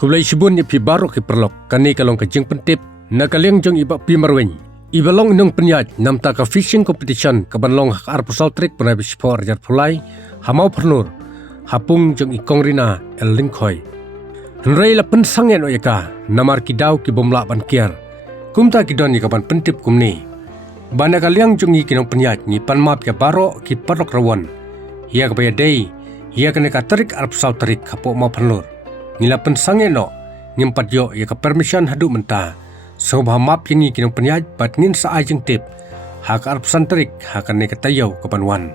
Kulai sibun ni pi baru ki perlok kani kalong ka jeng pentip na kaleng jong iba pi marweng. Iba long inong penyat nam ta ka fishing competition ka banlong hak arpusal trik pernah bispor jar pulai hamau pernur hapung jong ikong rina el lingkoi. Henrei la pensangen oyaka namar ki daw ki bomla ban kiar. Kumta ki don ban pentip kumni. Bana kaliang jong ikinong penyat ni panmap ya baro ki parok rawan. Ia kabaya day, ia kena ka tarik arpusal tarik hapo mau pernur. Nila pensangen no nyempat yo ia ka permission hadu menta. So map yang ikinong penyat bat ngin sa ajeng tip. Hak arpsan tarik hakan ne katayau kapanwan.